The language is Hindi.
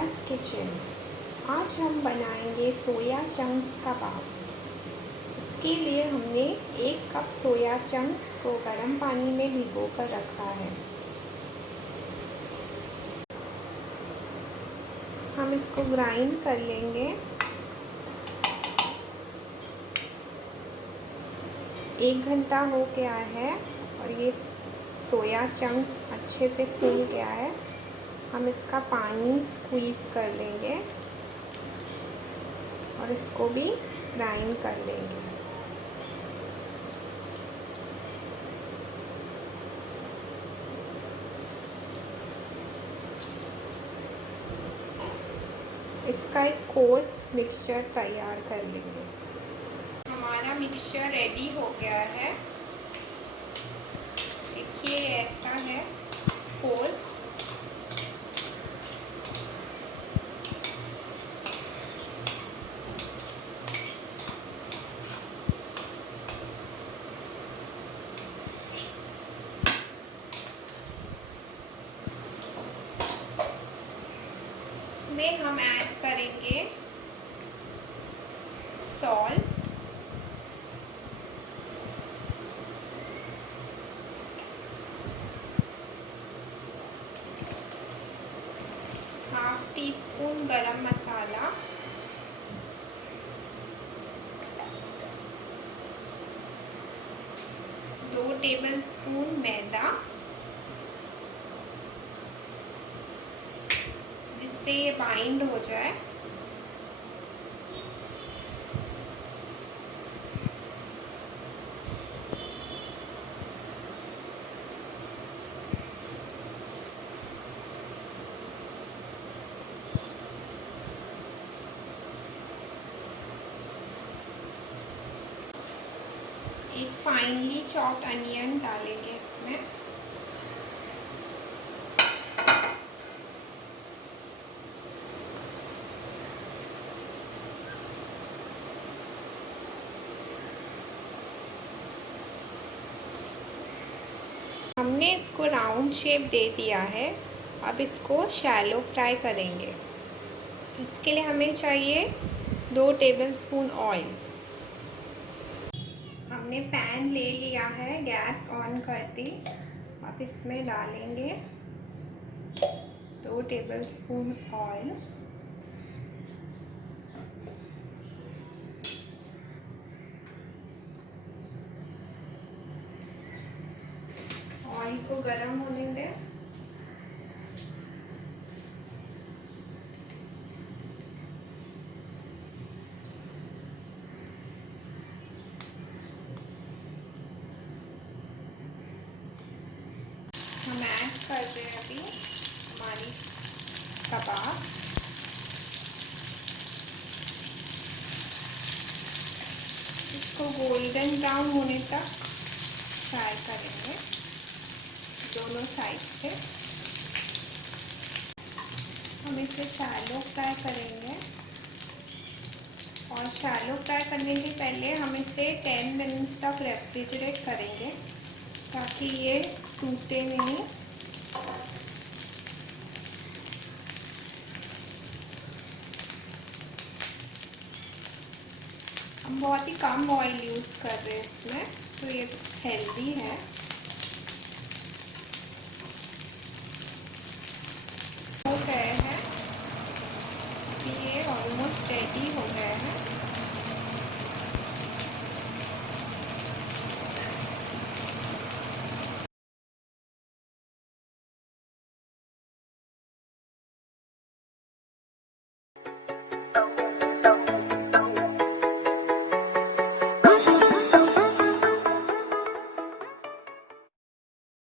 नाइलास किचन। आज हम बनाएंगे सोया चंक्स कबाब। इसके लिए हमने 1 कप सोया चंक्स को गर्म पानी में भिगो कर रखा है। हम इसको ग्राइंड कर लेंगे। 1 घंटा हो गया है और ये सोया चंक्स अच्छे से फूल गया है। हम इसका पानी स्क्वीज़ कर लेंगे और इसको भी ग्राइंड कर लेंगे। इसका एक कोर्स मिक्सचर तैयार कर लेंगे। हमारा मिक्सचर रेडी हो गया है। देखिए ऐसा है कोर्स। इसमें हम ऐड करेंगे सॉल्ट, ½ टीस्पून गरम मसाला, 2 टेबलस्पून मैदा, जिससे ये बाइंड हो जाए। एक फाइनली चॉप्ड अनियन डालेंगे इसमें। हमने इसको राउंड शेप दे दिया है। अब इसको शैलो फ्राई करेंगे। इसके लिए हमें चाहिए 2 टेबलस्पून ऑयल। हमने पैन ले लिया है, गैस ऑन कर दी। अब इसमें डालेंगे 2 टेबलस्पून ऑयल। ऑयल को गरम होने दें। हम ऐड कर रहे हैं अभी हमारी कबाब। इसको गोल्डन ब्राउन होने तक फ्राई करेंगे दोनों साइड से। हम इसे शैलो फ्राई करेंगे और शैलो फ्राई करने के पहले हम इसे 10 मिनट तक रेफ्रिजरेट करेंगे ताकि ये टूटे नहीं। हम बहुत ही कम ऑयल यूज़ कर रहे हैं इसमें, तो ये हेल्दी है।